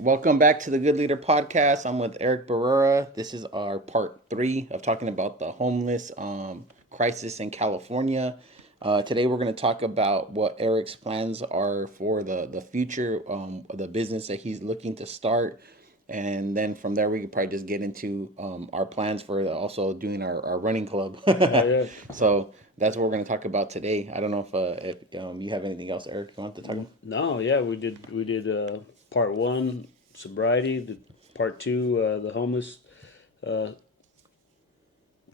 Welcome back to the Good Leader Podcast. I'm with Eric Barrera. This is our part 3 of talking about the homeless crisis in California. Today we're going to talk about what Eric's plans are for the future, the business that he's looking to start. And then from there, we could probably just get into our plans for also doing our running club. Yeah. So that's what we're going to talk about today. I don't know if you have anything else, Eric, you want to talk about? No, yeah, we did part 1 sobriety, part 2 the homeless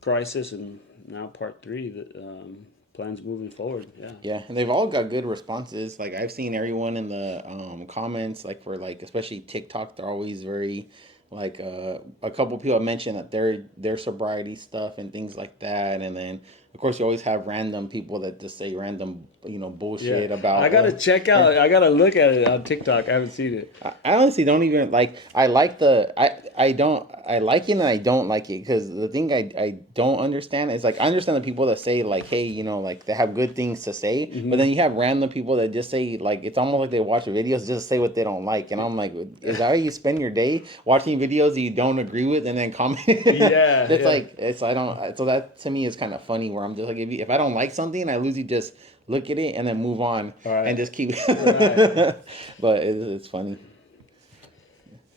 crisis, and now part 3 the plans moving forward. Yeah. Yeah, and they've all got good responses. Like I've seen everyone in the comments, like for like especially TikTok, they're always very like a couple people have mentioned that their sobriety stuff and things like that, and then of course you always have random people that just say random bullshit about. I gotta check out. I gotta look at it on TikTok. I haven't seen it. I honestly don't even like. I like I don't. I like it and I don't like it because the thing I don't understand is like I understand the people that say like, hey, like they have good things to say, but then you have random people that just say like it's almost like they watch the videos just to say what they don't like, and I'm like, is that how you spend your day watching videos that you don't agree with and then comment? Yeah, it's like I don't. So that to me is kind of funny where I'm just like if I don't like something, I usually just look at it and then move on and just keep. Right. But it's funny.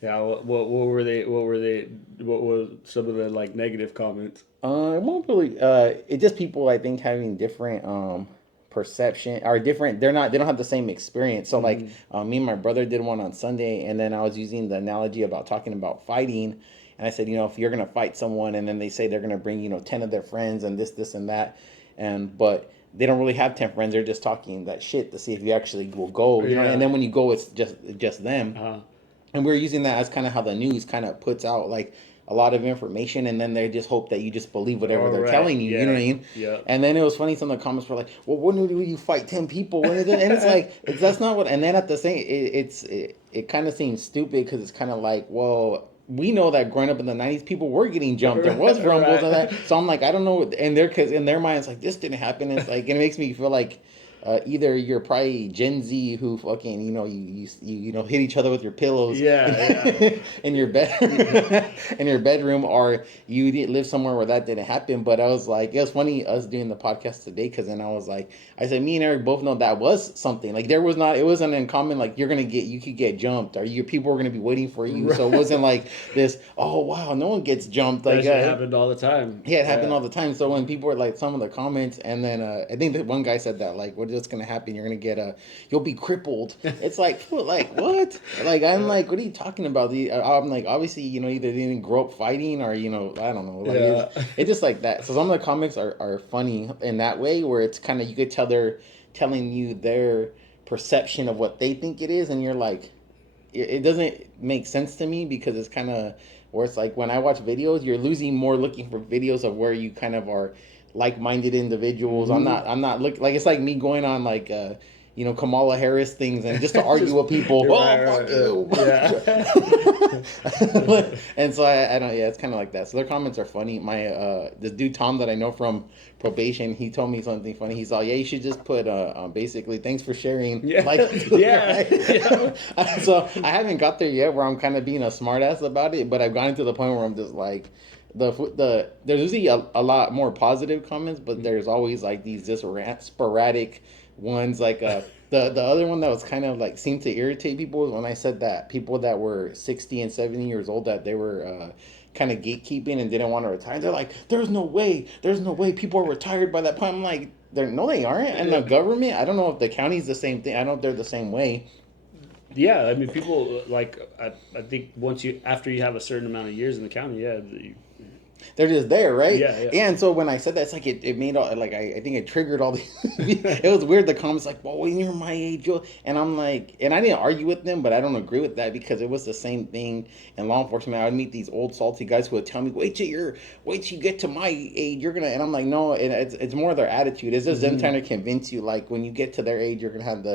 Yeah. What were they? What were some of the like negative comments? It won't really. It's just people I think having different perception or different. They don't have the same experience. So like me and my brother did one on Sunday, and then I was using the analogy about talking about fighting, and I said if you're gonna fight someone, and then they say they're gonna bring 10 of their friends and this and that, but they don't really have 10 friends. They're just talking that shit to see if you actually will go. And then when you go, it's just them. Uh-huh. And we're using that as kind of how the news kind of puts out like a lot of information, and then they just hope that you just believe whatever they're telling you. Yeah. You know what I mean? Yeah. And then it was funny. Some of the comments were like, "Well, when do you fight 10 people?" And it's like that's not what. And then at the same, it kind of seems stupid because it's kind of like, well, we know that growing up in the 90s, people were getting jumped. There was rumbles and that. So I'm like, I don't know. And because in their minds, like this didn't happen. It's like it makes me feel like. Either you're probably Gen Z who fucking you hit each other with your pillows in your bed in your bedroom, or you didn't live somewhere where that didn't happen. But I was like, it was funny us doing the podcast today because then I was like, I said me and Eric both know that was something like it wasn't uncommon like you could get jumped or people were gonna be waiting for you. So it wasn't like this. Oh wow, no one gets jumped. Like that happened all the time. Yeah, it happened all the time. So when people were like some of the comments, and then I think that one guy said that like what is gonna happen, you're gonna get you'll be crippled. It's like what, like I'm like what are you talking about? I'm like obviously either they didn't grow up fighting or I don't know, like it's just like that. So some of the comics are funny in that way where it's kind of you could tell they're telling you their perception of what they think it is, and you're like it doesn't make sense to me because it's kind of where it's like when I watch videos, you're losing more looking for videos of where you kind of are like-minded individuals. I'm not looking like it's like me going on like Kamala Harris things and just to argue with people. Fuck you. Yeah. And so I don't. Yeah, it's kind of like that. So their comments are funny. My this dude Tom that I know from probation, he told me something funny. He's like, yeah, you should just put basically thanks for sharing. Yeah. So I haven't got there yet where I'm kind of being a smartass about it, but I've gotten to the point where I'm just like. There's usually a lot more positive comments, but there's always like these just sporadic ones. Like the other one that was kind of like seemed to irritate people was when I said that people that were 60 and 70 years old that they were kind of gatekeeping and didn't want to retire. They're like, there's no way people are retired by that point. I'm like, no, they aren't. And the government, I don't know if the county's the same thing. I don't know if they're the same way. Yeah, I mean, people like I think after you have a certain amount of years in the county, they're just there, right? Yeah. And so when I said that, it's like it made all like I think it triggered all the. It was weird. The comments like, "Well, when you're my age," and I'm like, and I didn't argue with them, but I don't agree with that because it was the same thing in law enforcement. I would meet these old salty guys who would tell me, wait till you get to my age, you're gonna," and I'm like, no, and it's more their attitude. It's just them trying to convince you, like when you get to their age, you're gonna have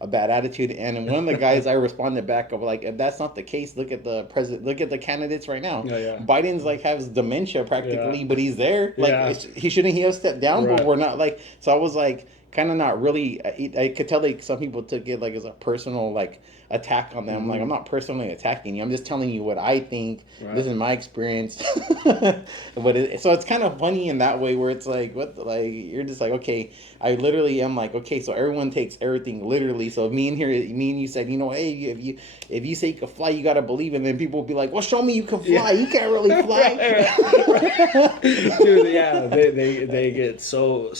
a bad attitude. And one of the guys I responded back of like, if that's not the case, look at the candidates right now. Biden's like has dementia practically, but he's there. Like he shouldn't have stepped down, but we're not like. So I was like, kind of not really. I could tell like some people took it like as a personal like attack on them. I'm like, I'm not personally attacking you. I'm just telling you what I think. Right. This is my experience. So it's kind of funny in that way where it's like, what, like you're just like, okay, I literally am like, okay, so everyone takes everything literally. So me and you said, hey, if you say you can fly, you gotta believe. And then people will be like, well, show me you can fly. You can't really fly. Right. Dude, yeah, they get so.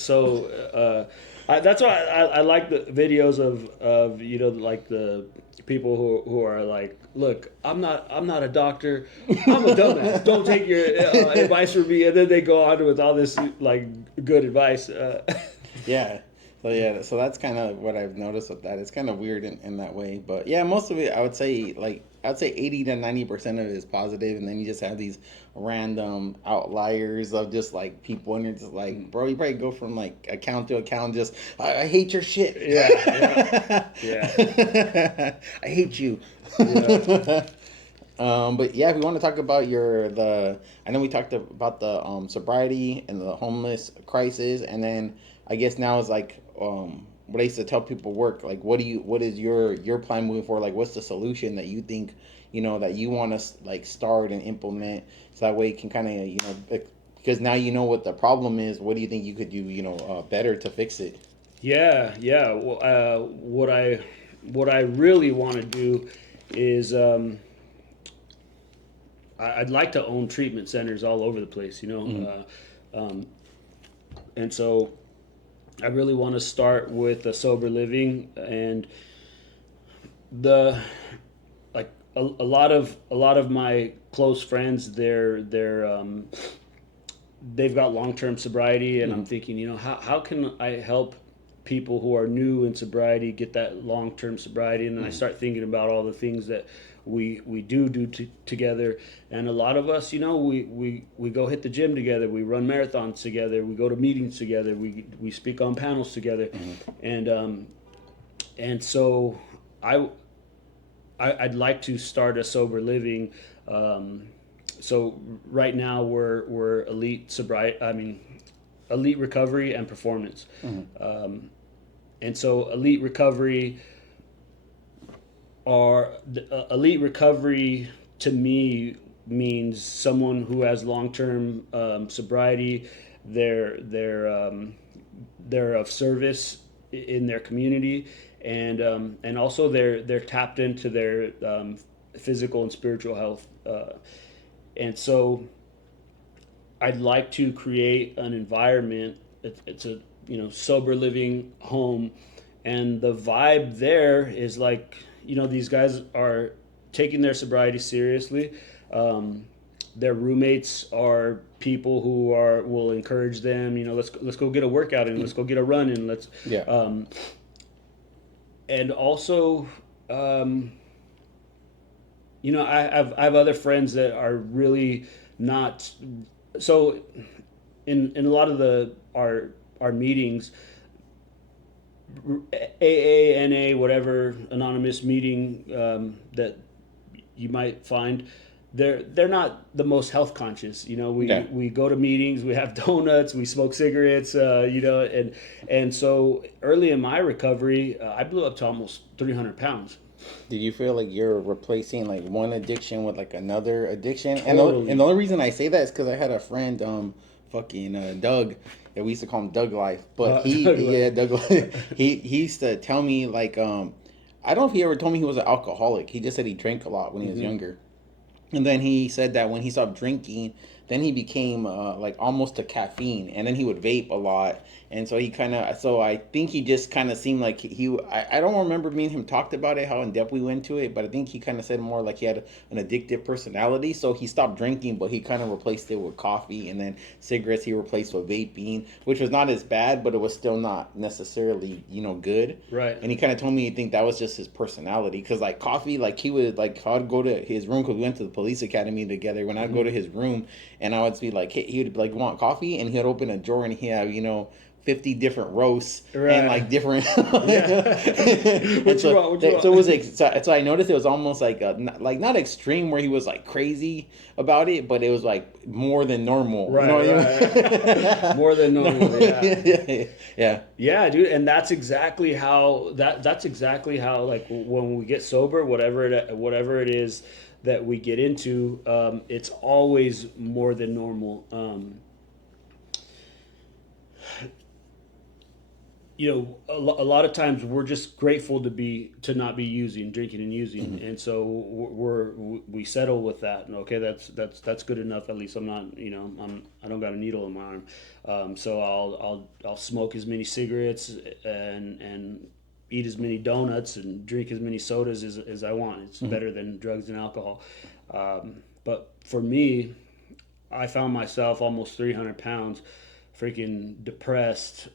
That's why I like the videos of like the people who are like, look, I'm not a doctor, I'm a dumbass. Don't take your advice from me, and then they go on with all this like good advice. Yeah. So that's kind of what I've noticed with that. It's kind of weird in that way, but yeah, most of it I would say 80 to 90% of it is positive, and then you just have these random outliers of just like people, and you're just like, bro, you probably go from like account to account, just I hate your shit. Yeah. I hate you. Yeah. But yeah, if we want to talk about I know we talked about the sobriety and the homeless crisis, and then I guess now is like what I used to tell people work. Like, what is your plan moving forward? Like, what's the solution that you think that you want to like start and implement, so that way you can kind of because now you know what the problem is. What do you think you could do better to fix it? Yeah. Well, what I really want to do is. I'd like to own treatment centers all over the place, and so I really want to start with a sober living, and the like a lot of my close friends, they've got long-term sobriety, and I'm thinking, how can I help people who are new in sobriety get that long-term sobriety, and then I start thinking about all the things that we do together, and a lot of us, we go hit the gym together, we run marathons together, we go to meetings together, we speak on panels together, and so I'd like to start a sober living. So right now we're elite sobriety, elite recovery and performance, and so elite recovery elite recovery to me means someone who has long-term sobriety. They're of service in their community, and also they're tapped into their physical and spiritual health, and so I'd like to create an environment. It's a sober living home, and the vibe there is like, these guys are taking their sobriety seriously. Their roommates are people who will encourage them. Let's go get a workout in. Let's go get a run in. And also, I have other friends that are really not so. In a lot of our meetings, AA, NA, whatever anonymous meeting that you might find, they're not the most health conscious. We go to meetings, we have donuts, we smoke cigarettes, and so early in my recovery, I blew up to almost 300 pounds. Do you feel like you're replacing like one addiction with like another addiction? Totally. And the only reason I say that is because I had a friend, Doug. Yeah, we used to call him Doug Life, but Doug Life. He used to tell me like, I don't know if he ever told me he was an alcoholic. He just said he drank a lot when he was younger, and then he said that when he stopped drinking, then he became like almost to caffeine, and then he would vape a lot. And so I think he just kind of seemed like I don't remember me and him talked about it, how in depth we went to it, but I think he kind of said more like he had an addictive personality. So he stopped drinking, but he kind of replaced it with coffee, and then cigarettes he replaced with vaping, which was not as bad, but it was still not necessarily, good. Right. And he kind of told me he think that was just his personality. Cause like coffee, like he would like, I'd go to his room, cause we went to the police academy together. When I'd go to his room and I would be like, hey, he would be like, want coffee? And he'd open a drawer and he had, 50 different roasts Right. and like different. Yeah. What you want? What you want? So it was like, so I noticed it was almost like not extreme where he was like crazy about it, but it was like more than normal. You know Right, what I right. mean? More than normal, yeah. Yeah. Yeah, dude, and that's exactly how that's exactly how like when we get sober, whatever it is that we get into, it's always more than normal. A lot of times we're just grateful to not be drinking and using, and so we settle with that. And okay, that's good enough. At least I'm not, I don't got a needle in my arm, so I'll smoke as many cigarettes and eat as many donuts and drink as many sodas as I want. It's better than drugs and alcohol. But for me, I found myself almost 300 pounds, freaking depressed.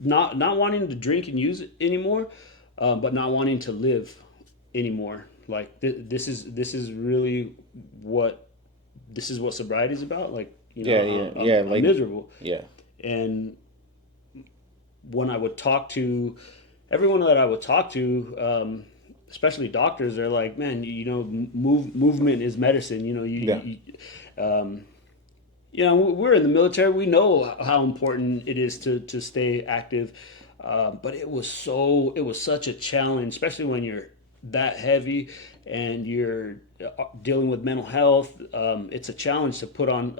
Not wanting to drink and use it anymore, but not wanting to live anymore. Like this is really what sobriety is about. Like I'm Like, miserable. yeah. And when I would talk to everyone that I would talk to, especially doctors, they're like, man, movement is medicine. We're in the military. We know how important it is to stay active, but it was such a challenge, especially when you're that heavy and you're dealing with mental health. It's a challenge to put on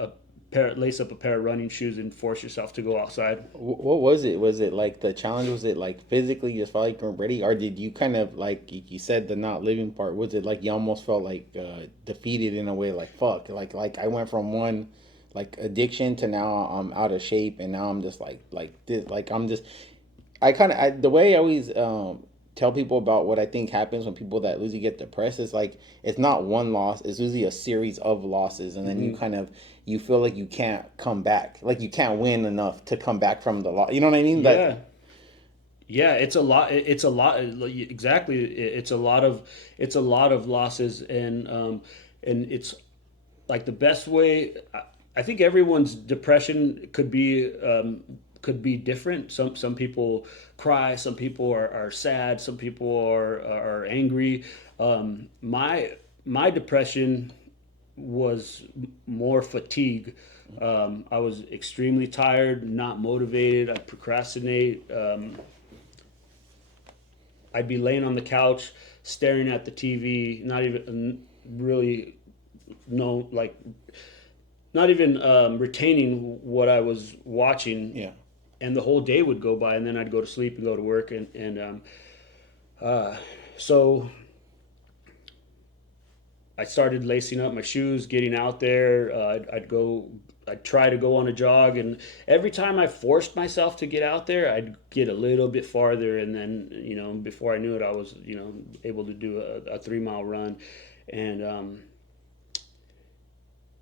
lace up a pair of running shoes and force yourself to go outside. What was it? Was it like the challenge? Was it like physically just felt like you weren't ready, or did you kind of like you said the not living part? Was it like you almost felt like defeated in a way? Like fuck, like I went from one like addiction to now I'm out of shape, and now I'm just like this, like I'm just the way I always tell people about what I think happens when people that usually get depressed is like it's not one loss, it's usually a series of losses, and then you feel like you can't come back, like you can't win enough to come back from the loss. You know what I mean? Yeah. Yeah, it's a lot. It's a lot. Exactly. It's a lot of losses, and it's like the best way. I think everyone's depression could be different. Some people cry. Some people are sad. Some people are angry. My depression was more fatigue. I was extremely tired, not motivated. I'd procrastinate. I'd be laying on the couch, staring at the TV, not even really no like not even retaining what I was watching. Yeah. And the whole day would go by, and then I'd go to sleep and go to work, so I started lacing up my shoes, getting out there. I'd try to go on a jog, and every time I forced myself to get out there, I'd get a little bit farther, and then before I knew it, I was able to do a 3 mile run, and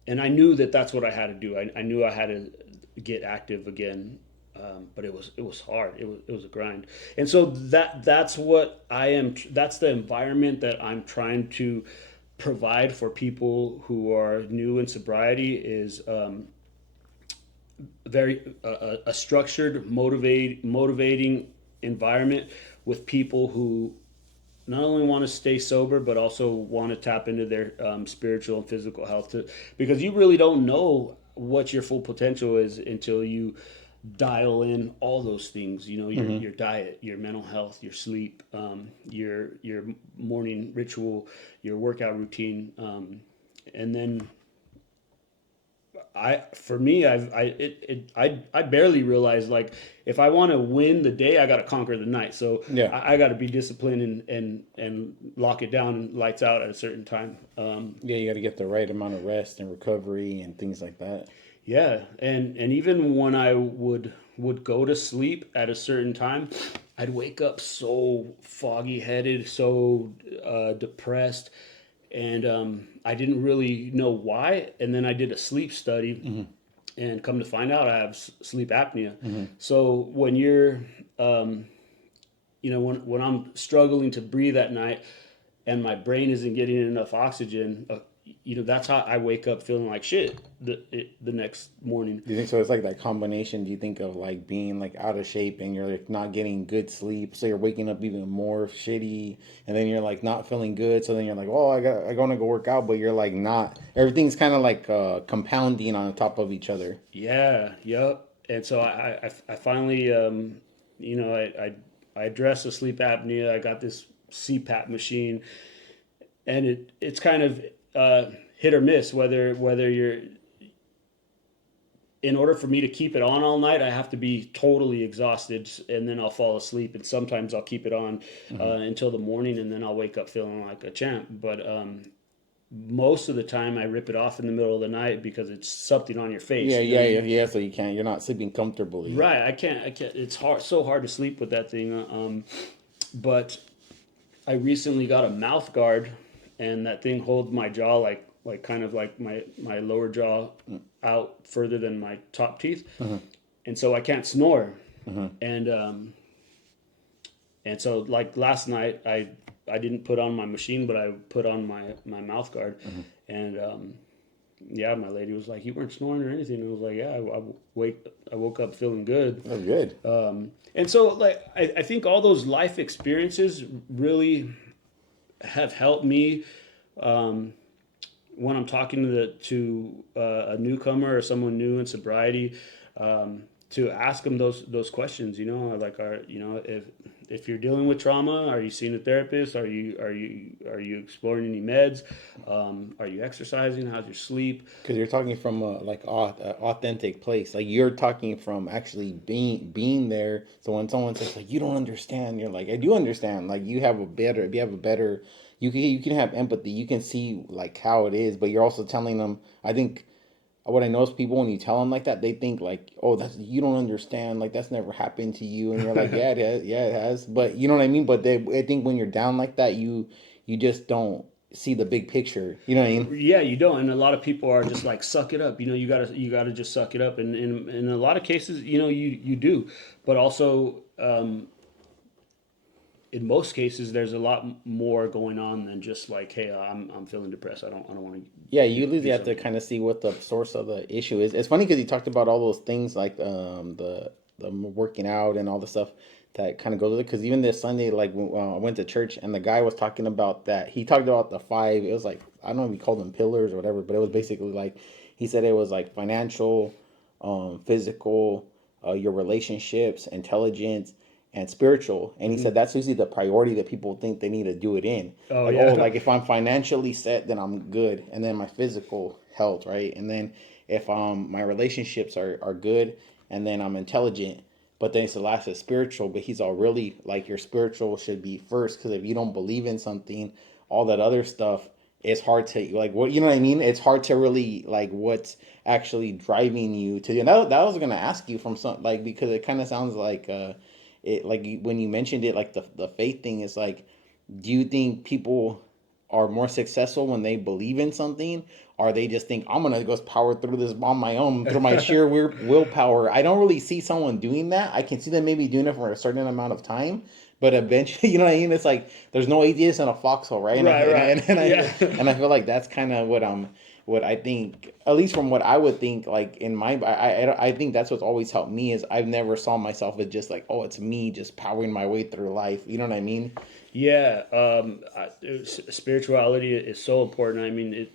and I knew that that's what I had to do. I knew I had to get active again, but it was hard. It was a grind, and so that's what I am. That's the environment that I'm trying to provide for people who are new in sobriety is very a structured, motivating environment with people who not only want to stay sober but also want to tap into their spiritual and physical health too, because you really don't know what your full potential is until you dial in all those things. Your diet, your mental health, your sleep, your morning ritual, your workout routine, and then I barely realized, like, if I want to win the day, I got to conquer the night. So Yeah. I got to be disciplined and lock it down and lights out at a certain time. Yeah, you got to get the right amount of rest and recovery and things like that. Yeah, and even when I would go to sleep at a certain time, I'd wake up so foggy headed, so depressed, and I didn't really know why. And then I did a sleep study, and come to find out, I have sleep apnea. So when you're, when I'm struggling to breathe at night, and my brain isn't getting enough oxygen, that's how I wake up feeling like shit the next morning. Do you think so? It's like that combination. Do you think of like being like out of shape and you're like not getting good sleep, so you're waking up even more shitty, and then you're like not feeling good, so then you're like, oh, I gotta go work out, but you're like not. Everything's kind of like compounding on top of each other. Yeah, yep. And so I finally, I addressed the sleep apnea. I got this CPAP machine, and it's kind of hit or miss whether you're, in order for me to keep it on all night, I have to be totally exhausted, and then I'll fall asleep. And sometimes I'll keep it on until the morning, and then I'll wake up feeling like a champ. But most of the time, I rip it off in the middle of the night because it's something on your face. Yeah, You know, yeah, yeah, yeah. So you're not sleeping comfortably. right? I can't. It's so hard to sleep with that thing. But I recently got a mouth guard, and that thing holds my jaw like kind of like my lower jaw out further than my top teeth, and so I can't snore. And so like last night I didn't put on my machine, but I put on my mouth guard, and yeah, my lady was like, "You weren't snoring or anything." And I was like, "Yeah, I woke up feeling good." That's good. And so like I think all those life experiences really have helped me. When I'm talking to a newcomer or someone new in sobriety, to ask them those questions. Like, if you're dealing with trauma, are you seeing a therapist? Are you exploring any meds? Are you exercising? How's your sleep? Because you're talking from a like authentic place. Like you're talking from actually being there. So when someone says like you don't understand, you're like I do understand. Like you have a better. You can have empathy. You can see like how it is, but you're also telling them. I think what I know is people when you tell them like that, they think like, oh, that's you don't understand. Like that's never happened to you, and you're like, yeah, it has. Yeah, it has. But you know what I mean. But I think when you're down like that, you just don't see the big picture. You know what I mean? Yeah, you don't, and a lot of people are just like, suck it up. You gotta just suck it up, and in a lot of cases, you do, but also in most cases, there's a lot more going on than just like, hey, I'm feeling depressed. I don't want to Yeah, you usually do have to something. kind of see what the source of the issue is. It's funny because you talked about all those things like the working out and all the stuff that kind of goes with it. Because even this Sunday, like when, I went to church and the guy was talking about that. He talked about the five. It was like I don't know if he called them pillars or whatever, but it was basically like he said it was like financial, physical, your relationships, intelligence, and spiritual. And he said that's usually the priority that people think they need to do it in. Oh Like, oh, yeah, like if I'm financially set, then I'm good. And then my physical health, right? And then if my relationships are good, and then I'm intelligent. But then it's the last is spiritual. But he's all really like your spiritual should be first because if you don't believe in something, all that other stuff it's hard to like what you know what I mean. It's hard to really like what's actually driving you to. And that I was gonna ask you from some like because it kind of sounds like it like when you mentioned it like the faith thing is like do you think people are more successful when they believe in something or they just think I'm gonna go power through this on my own through my sheer willpower? I don't really see someone doing that. I can see them maybe doing it for a certain amount of time, but eventually you know what I mean. It's like there's no atheist in a foxhole, right? And I right, and I, right, and I, yeah. and I feel like that's kind of what I think, at least from what I would think, like in my, I think that's what's always helped me is I've never saw myself as just like, oh, it's me just powering my way through life. You know what I mean? Yeah, spirituality is so important. I mean,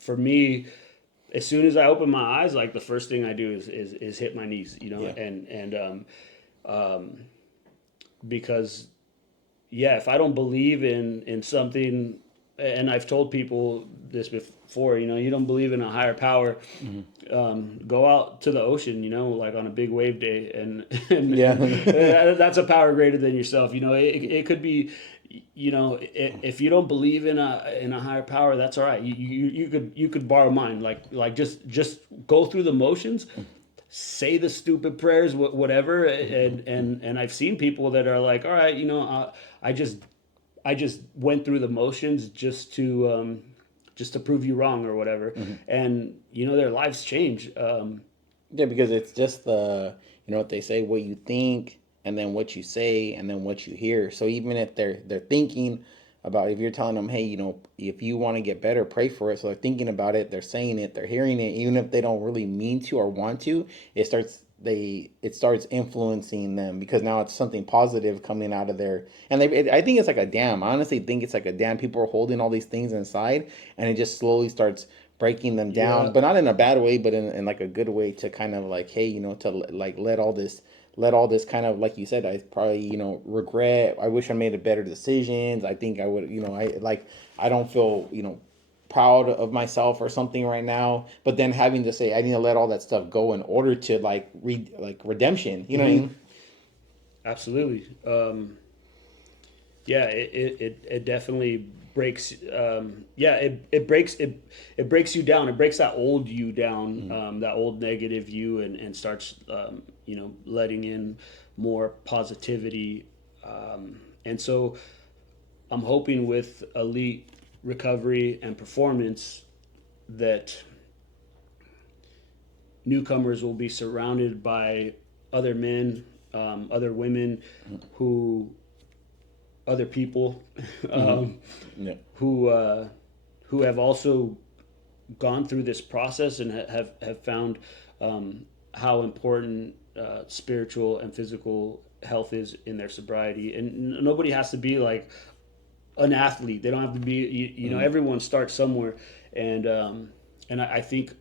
for me, as soon as I open my eyes, like the first thing I do is hit my knees, Yeah. and because yeah, if I don't believe in something, and I've told people this before, you don't believe in a higher power, go out to the ocean, like on a big wave day, and Yeah. that's a power greater than yourself. It could be, if you don't believe in a higher power, that's all right. You could borrow mine, like just go through the motions, say the stupid prayers, whatever, and I've seen people that are like, all right, I just I just went through the motions just to prove you wrong or whatever, and their lives change. Yeah, because it's just the you know what they say, what you think, and then what you say, and then what you hear. So even if they're thinking about if you're telling them, hey, you know, if you want to get better, pray for it. So they're thinking about it, they're saying it, they're hearing it, even if they don't really mean to or want to. It starts influencing them because now it's something positive coming out of there. And I think it's like a dam. I honestly think it's like a dam. People are holding all these things inside, and it just slowly starts breaking them Yeah. down, but not in a bad way, but in like a good way to kind of like, hey, you know, to like let all this kind of, like you said, I probably, you know, regret. I wish I made a better decisions. I think I would, you know, I don't feel, you know, proud of myself or something right now. But then having to say I need to let all that stuff go in order to like redemption. You know what I mean? Absolutely. Yeah, it definitely breaks. Yeah, it breaks you down. It breaks that old you down, that old negative you, and starts you know, letting in more positivity. And so I'm hoping with elite recovery and performance that newcomers will be surrounded by other men, other women, who other people Yeah. who have also gone through this process and have found how important spiritual and physical health is in their sobriety. And nobody has to be like an athlete. They don't have to be. You know, everyone starts somewhere, and I think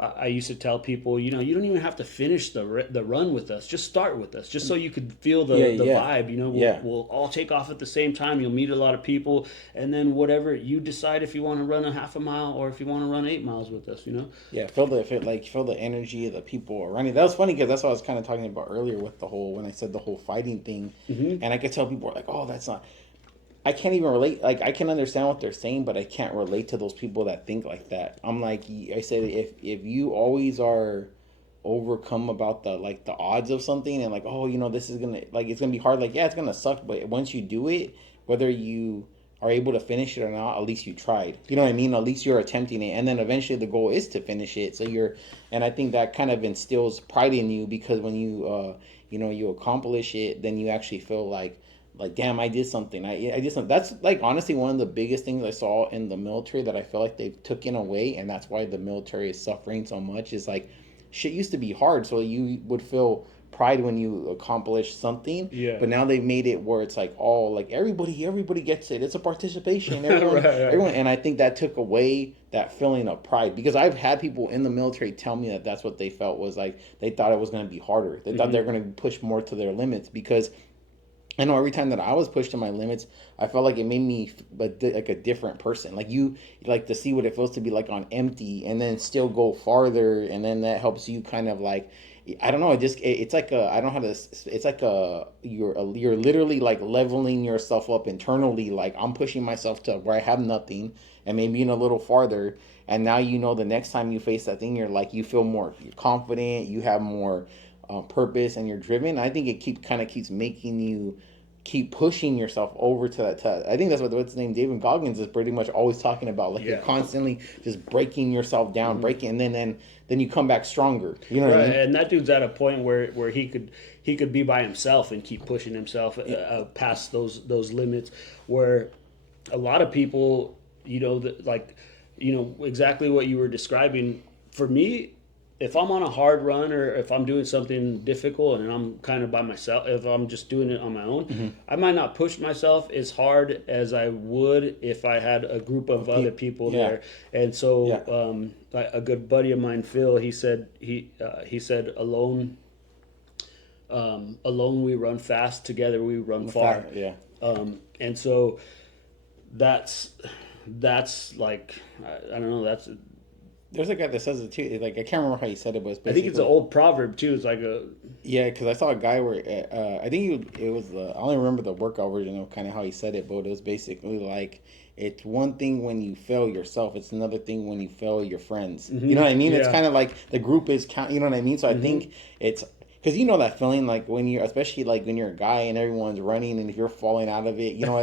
I used to tell people, you know, you don't even have to finish the run with us. Just start with us, just so you could feel the Yeah. vibe. You know, Yeah. we'll all take off at the same time. You'll meet a lot of people, and then whatever you decide, if you want to run a half a mile or if you want to run 8 miles with us, you know. Yeah, feel the energy of the people running. That was funny because that's what I was kind of talking about earlier with the whole when I said the whole fighting thing, and I could tell people were like, "Oh, that's not." I can't even relate. Like I can understand what they're saying, but I can't relate to those people that think like that. I'm like, I said, if you always are overcome about the odds of something and like, oh, you know, this is gonna like it's gonna be hard. Like, yeah, it's gonna suck, but once you do it, whether you are able to finish it or not, at least you tried. You know what I mean? At least you're attempting it, and then eventually the goal is to finish it. So and I think that kind of instills pride in you because when you you know, you accomplish it, then you actually feel like damn, I did something. I did something. That's like honestly one of the biggest things I saw in the military that I feel like they took in away, and that's why the military is suffering so much. Is like shit used to be hard, so you would feel pride when you accomplish something. Yeah. But now they've made it where it's like all like everybody gets it. It's a participation. Everyone, Right, right. everyone, and I think that took away that feeling of pride because I've had people in the military tell me that that's what they felt was like they thought it was going to be harder. They thought they were going to push more to their limits because I know every time that I was pushed to my limits, I felt like it made me like a different person. Like you like to see what it feels to be like on empty and then still go farther, and then that helps you kind of like I don't know. It's like a I don't know how to. It's like you're literally like leveling yourself up internally. Like I'm pushing myself to where I have nothing, and maybe in a little farther. And now you know the next time you face that thing, you're like you feel more confident. You have more purpose, and you're driven. I think it keeps making you keep pushing yourself over to that test. I think that's what's his name, David Goggins, is pretty much always talking about. Like you're Yeah. constantly just breaking yourself down, breaking, and then you come back stronger. You know what I Right, mean? and that dude's at a point where he could be by himself and keep pushing himself past those limits. Where a lot of people, you know, like, you know, exactly what you were describing. For me, if I'm on a hard run or if I'm doing something difficult and I'm kind of by myself, if I'm just doing it on my own, I might not push myself as hard as I would if I had a group of other people there. And so, like a good buddy of mine, Phil, he said alone, alone we run fast, together we run far. Yeah. And so that's like I don't know, that's. There's a guy that says it too. Like I can't remember how he said it, but it's I think it's an old proverb too. It's like a yeah, because I saw a guy where I think it was I only remember the workout version of kind of how he said it, but it was basically like it's one thing when you fail yourself, it's another thing when you fail your friends. You know what I mean? It's Yeah. kind of like the group is count. You know what I mean? So I think it's because you know that feeling like when you're especially like when you're a guy and everyone's running and if you're falling out of it, you know,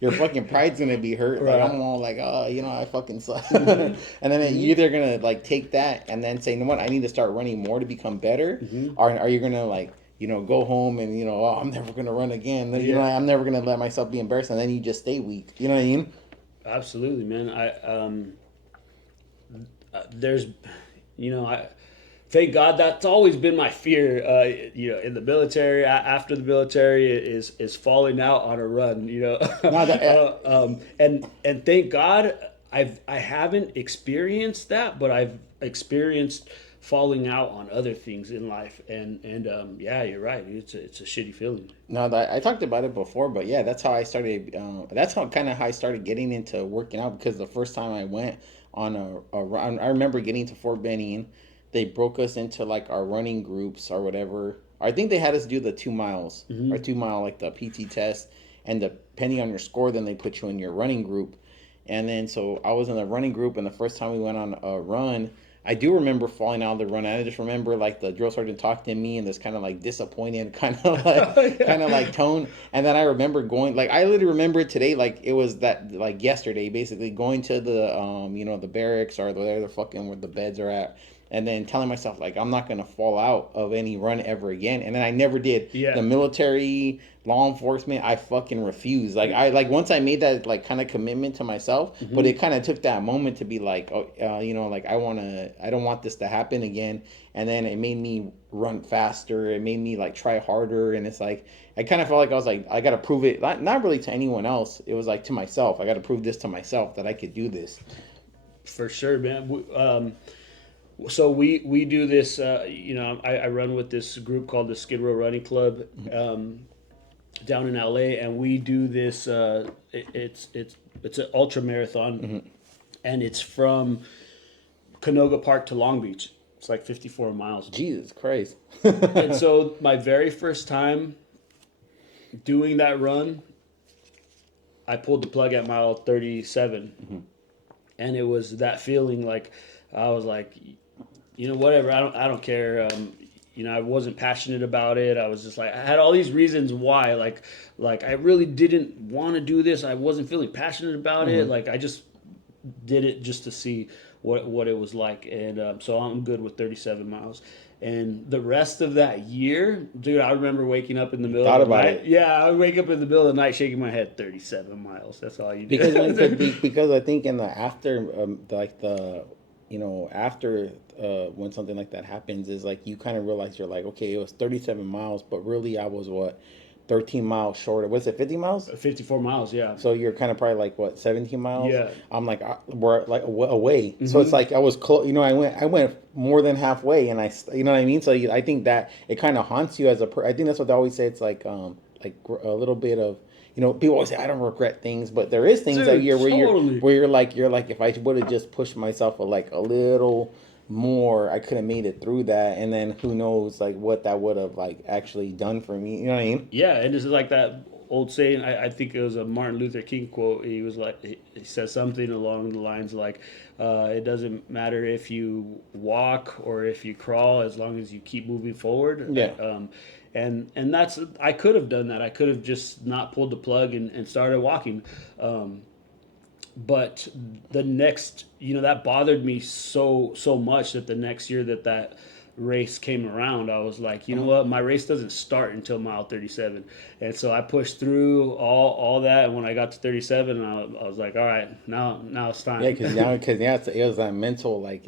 your fucking pride's gonna be hurt. Like Right. I'm all like, oh, you know, I fucking suck. And then you're either gonna like take that and then say, you know what, I need to start running more to become better, or are you gonna like go home and oh, I'm never gonna run again. I'm never gonna let myself be embarrassed, and then you just stay weak. You know what I mean? Absolutely, man. There's, I thank God that's always been my fear. In the military, after the military, is falling out on a run. No, And thank God I haven't experienced that, but I've experienced falling out on other things in life, and yeah, you're right. It's a shitty feeling. No, I talked about it before, but yeah, that's how I started. That's how I started getting into working out, because the first time I went on a run, I remember getting to Fort Benning. They broke us into like our running groups or whatever. I think they had us do the 2 miles or 2 mile, like the PT test, and depending on your score, then they put you in your running group. And then so I was in the running group, and the first time we went on a run, I do remember falling out of the run. I just remember like the drill sergeant talking to me in this kind of like disappointed kind of like tone. And then I remember going, like, I literally remember it today, like it was that like yesterday, basically going to the the barracks or the fucking where the beds are at, and then telling myself like I'm not gonna fall out of any run ever again. And then I never did. Yeah. The military, law enforcement, I fucking refused. Like I like once I made that like kind of commitment to myself, but it kind of took that moment to be like, like I don't want this to happen again. And then it made me run faster. It made me like try harder. And it's like I kind of felt like I was like I got to prove it, not really to anyone else. It was like to myself. I got to prove this to myself that I could do this. For sure, man. So we do this. I run with this group called the Skid Row Running Club down in LA, and we do this. It's an ultra marathon, and it's from Canoga Park to Long Beach. It's like 54 miles. Jesus Christ! And so my very first time doing that run, I pulled the plug at mile 37, and it was that feeling like I was like, whatever. I don't care. I wasn't passionate about it. I was just like, I had all these reasons why. Like I really didn't want to do this. I wasn't feeling passionate about it. Like I just did it just to see what it was like. And so I'm good with 37 miles. And the rest of that year, dude, I remember waking up in the middle of the night. It. Yeah, I would wake up in the middle of the night shaking my head. 37 miles. That's all you do. Because I think in the after, after when something like that happens, is like you kind of realize you're like, okay, it was 37 miles, but really I was 13 miles short. Was it 50 miles? 54 miles, yeah. So you're kind of probably like 17 miles. Yeah. I'm like we're like away. So it's like I was close. I went more than halfway, and you know what I mean. So I think that it kind of haunts you as a I think that's what they always say. It's like a little bit of. People always say I don't regret things, but there is things that year where you're like if I would have just pushed myself a little more, I could have made it through that, and then who knows like what that would have like actually done for me. You know what I mean? Yeah, and it's like that old saying. I think it was a Martin Luther King quote. He was like, he says something along the lines like, "It doesn't matter if you walk or if you crawl, as long as you keep moving forward." Yeah. And that's, I could have done that. I could have just not pulled the plug and started walking. But the next, that bothered me so much that the next year that race came around, I was like, you know what, my race doesn't start until mile 37. And so I pushed through all that. And when I got to 37, I was like, all right, now it's time. Yeah, because it was that mental, like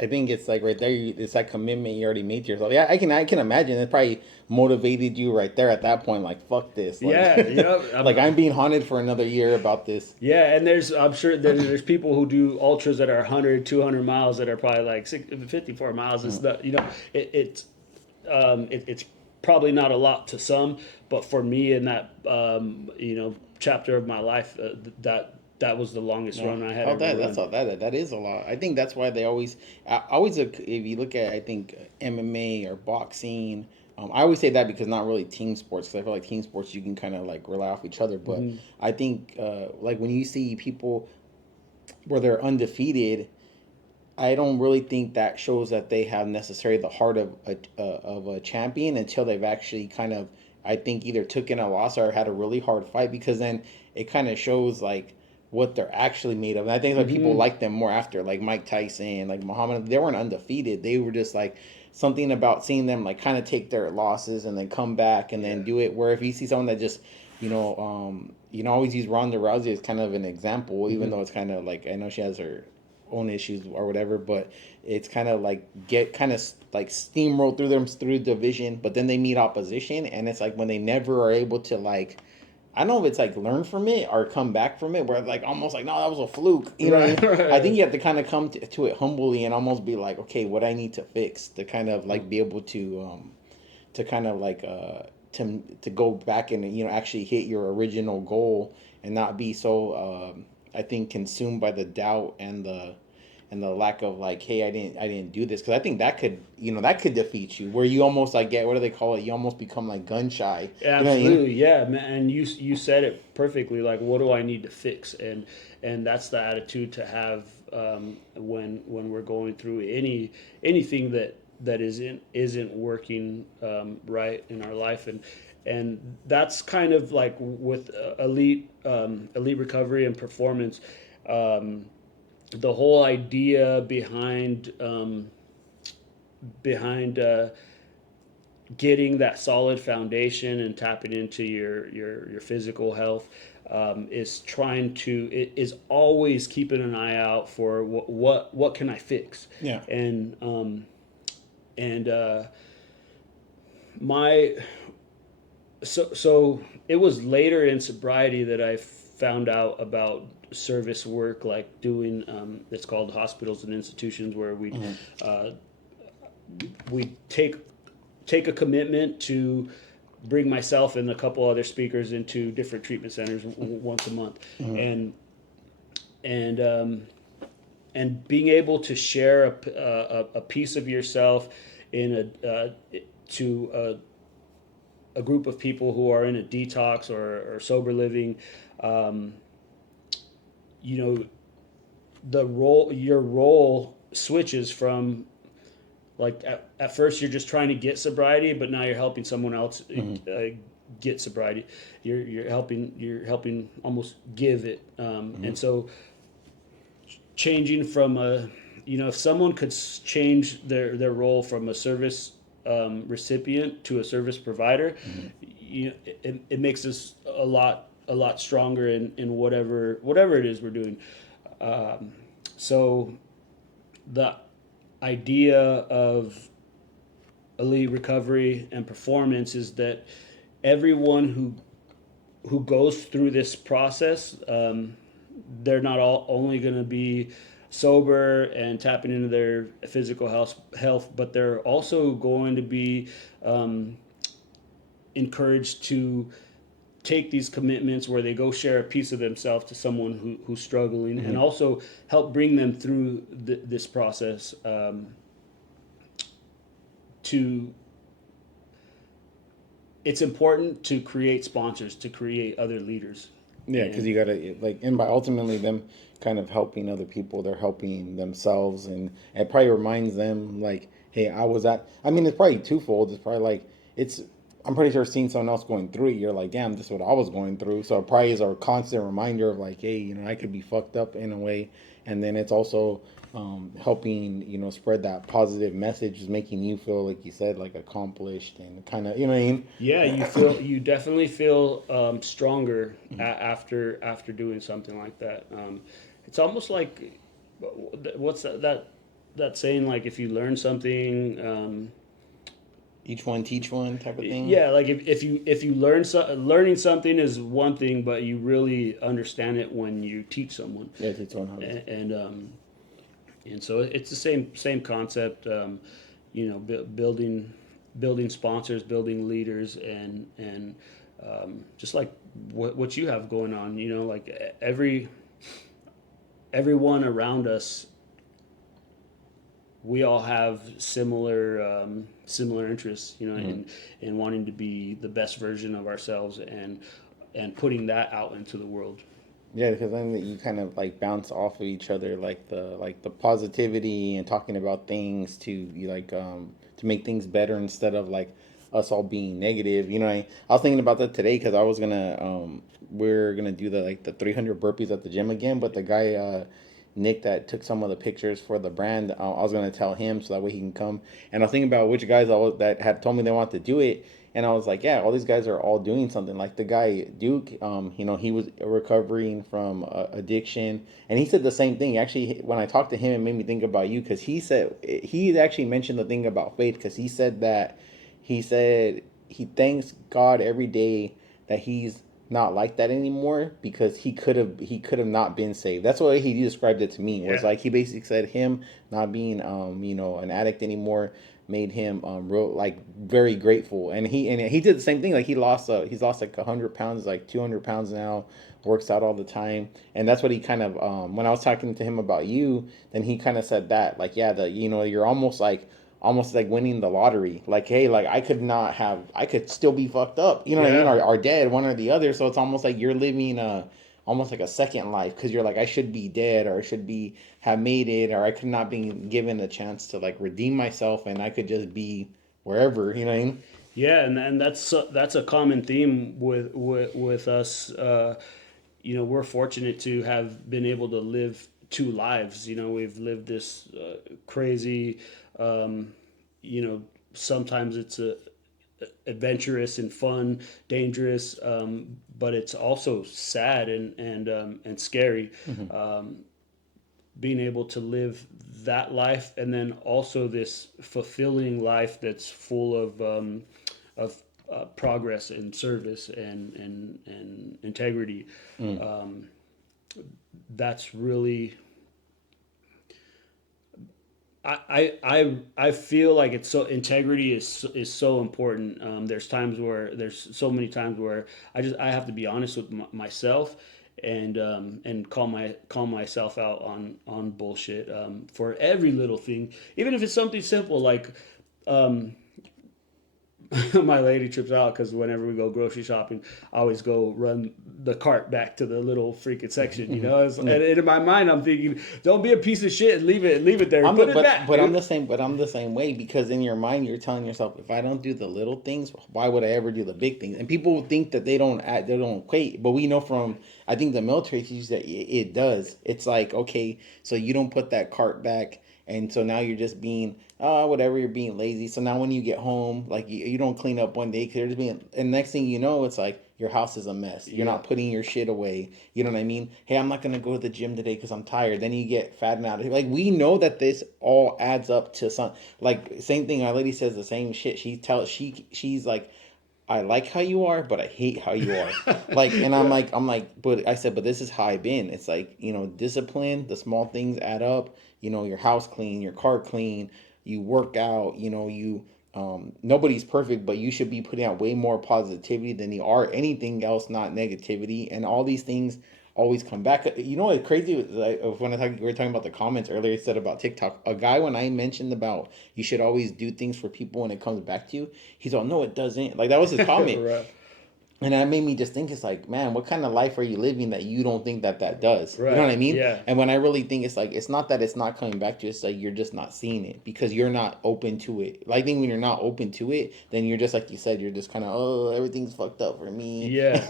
I think it's like right there, it's that commitment you already made to yourself. Yeah, I can imagine it probably motivated you right there at that point. Like, fuck this. Like, Yeah, like I'm being haunted for another year about this. Yeah, and I'm sure there's people who do ultras that are 100, 200 miles that are probably like 54 miles. It's not, it's probably not a lot to some, but for me in that chapter of my life, that was the longest run I had ever run. That is a lot. I think that's why they always if you look at, I think, MMA or boxing, I always say that because not really team sports, because I feel like team sports you can kind of like rely off each other, but I think like when you see people where they're undefeated, I don't really think that shows that they have necessarily the heart of a champion until they've actually kind of, I think, either took in a loss or had a really hard fight, because then it kind of shows like what they're actually made of. And I think like people like them more after, like Mike Tyson, like Muhammad. They weren't undefeated. They were just like something about seeing them like kind of take their losses and then come back and then do it. Where if you see someone that just, always use Ronda Rousey as kind of an example, even though it's kind of like, I know she has her own issues or whatever, but it's kind of like get kind of like steamroll through them through division, but then they meet opposition, and it's like when they never are able to like, I don't know if it's like learn from it or come back from it, where like almost like, no, that was a fluke. You know what I mean? I think you have to kind of come to it humbly and almost be like, okay, what I need to fix to kind of like be able to kind of like to go back and actually hit your original goal and not be so I think consumed by the doubt and the lack of like, hey, I didn't do this, because I think that could defeat you, where you almost like get, what do they call it, you almost become like gun shy. Absolutely, You know what I mean? yeah, man. And you said it perfectly. Like, what do I need to fix? And that's the attitude to have when we're going through anything that isn't working right in our life. And that's kind of like with elite recovery and performance. The whole idea behind getting that solid foundation and tapping into your physical health is always keeping an eye out for what can I fix. Yeah. And my so it was later in sobriety that I found out about service work, like doing it's called hospitals and institutions, where we take a commitment to bring myself and a couple other speakers into different treatment centers once a month. And being able to share a piece of yourself in to a group of people who are in a detox or sober living, your role switches from, like, at first you're just trying to get sobriety, but now you're helping someone else get sobriety. You're helping almost give it. And so changing from if someone could change their role from a service recipient to a service provider, it makes us a lot stronger in whatever it is we're doing. So the idea of elite recovery and performance is that everyone who goes through this process, they're not only going to be sober and tapping into their physical health, but they're also going to be encouraged to take these commitments where they go share a piece of themselves to someone who's struggling, and also help bring them through this process it's important to create sponsors, to create other leaders. Yeah, because you gotta like, and by ultimately them kind of helping other people, they're helping themselves, and it probably reminds them like, hey, I was at. I mean, it's probably twofold. It's probably like I'm pretty sure seeing someone else going through it, you're like, damn, this is what I was going through. So it probably is a constant reminder of like, hey, I could be fucked up in a way, and then it's also helping spread that positive message, is making you feel, like you said, like accomplished and kind of, what I mean? Yeah, you definitely feel stronger after doing something like that. It's almost like, what's that saying, like, if you learn something, Each one teach one type of thing. yeah, like if you learning something is one thing, but you really understand it when you teach someone. Yeah, teach one how to. And so it's the same concept. Building sponsors, building leaders, and just like what you have going on. Like everyone around us, we all have similar interests, in wanting to be the best version of ourselves, and putting that out into the world. Yeah, because then you kind of like bounce off of each other, like the positivity and talking about things to to make things better, instead of like us all being negative. I was thinking about that today, because I was gonna we're gonna do the 300 burpees at the gym again, but the guy Nick that took some of the pictures for the brand. I was gonna tell him so that way he can come. And I was thinking about which guys that had told me they wanted to do it. And I was like, yeah, all these guys are all doing something. Like the guy Duke, he was recovering from addiction, and he said the same thing. Actually, when I talked to him, it made me think about you because he actually mentioned the thing about faith because he said he thanks God every day that he's not like that anymore because he could have not been saved. That's what he described it to me. Was Yeah. like he basically said him not being an addict anymore made him real like very grateful. And he did the same thing. Like he's lost like 100 pounds, like 200 pounds now. Works out all the time, and that's what he kind of when I was talking to him about you, then he kind of said that like yeah, you're almost like winning the lottery. Like, hey, like I could still be fucked up. You know what I mean? Yeah. Or dead, one or the other. So it's almost like you're living almost like a second life because you're like, I should be dead or I should have made it or I could not be given a chance to like redeem myself and I could just be wherever. You know what I mean? Yeah, and that's a common theme with us. We're fortunate to have been able to live two lives. We've lived this crazy. Um, Sometimes it's adventurous and fun, dangerous, but it's also sad and scary. Mm-hmm. Being able to live that life and then also this fulfilling life that's full of progress and service and integrity. Mm. That's really I feel like it's so integrity is so important. There's so many times where I have to be honest with myself and call myself out on bullshit for every little thing, even if it's something simple like um, my lady trips out because whenever we go grocery shopping, I always go run the cart back to the little freaking section. And Yeah. in my mind, I'm thinking, don't be a piece of shit and leave it there. I'm the, Put it back, but I'm dude. the same but I'm the same way because in your mind you're telling yourself if I don't do the little things why would I ever do the big things and people think that they don't equate but we know from I think the military teaches that it does. It's like okay so you don't put that cart back and so now you're just being whatever you're being lazy so now when you get home like you don't clean up one day because you're just being and next thing you know it's like your house is a mess. You're Yeah. not putting your shit away. You know what I mean? Hey, I'm not gonna go to the gym today because I'm tired. Then you get fat and out. Like we know that this all adds up to some. Like same thing. Our lady says the same shit. She's like, I like how you are, but I hate how you are. Like, and Yeah. but I said, but this is how I've been. It's like discipline. The small things add up. Your house clean, your car clean. You work out. Nobody's perfect, but you should be putting out way more positivity than you are anything else, not negativity. And all these things always come back. You know what crazy was, like, when we were talking about the comments earlier, it said about TikTok. A guy when I mentioned about you should always do things for people when it comes back to you, he's all no, it doesn't. Like that was his comment. Right. And that made me just think, it's like, man, what kind of life are you living that you don't think that does? You know what I Right. mean? Yeah. And when I really think it's like, it's not that it's not coming back to you, it's like you're just not seeing it because you're not open to it. Like, I think when you're not open to it, then you're just, like you said, you're just kind of, oh, everything's fucked up for me. Yeah.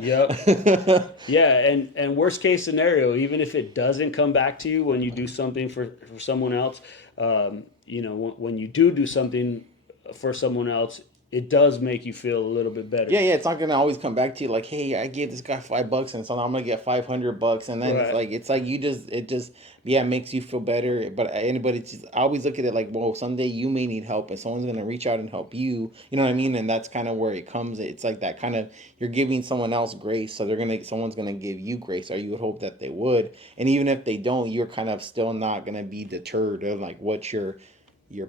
Yep. Yeah. And worst case scenario, even if it doesn't come back to you when you do something for someone else, when you do something for someone else, it does make you feel a little bit better. Yeah, it's not gonna always come back to you like, hey, I gave this guy $5 and so now I'm gonna get $500, and then Right. it's like it just yeah it makes you feel better. But anybody, I always look at it like, well, someday you may need help and someone's gonna reach out and help you. You know what I mean? And that's kind of where it comes. It's like that kind of you're giving someone else grace, so someone's gonna give you grace, or you would hope that they would. And even if they don't, you're kind of still not gonna be deterred of like what your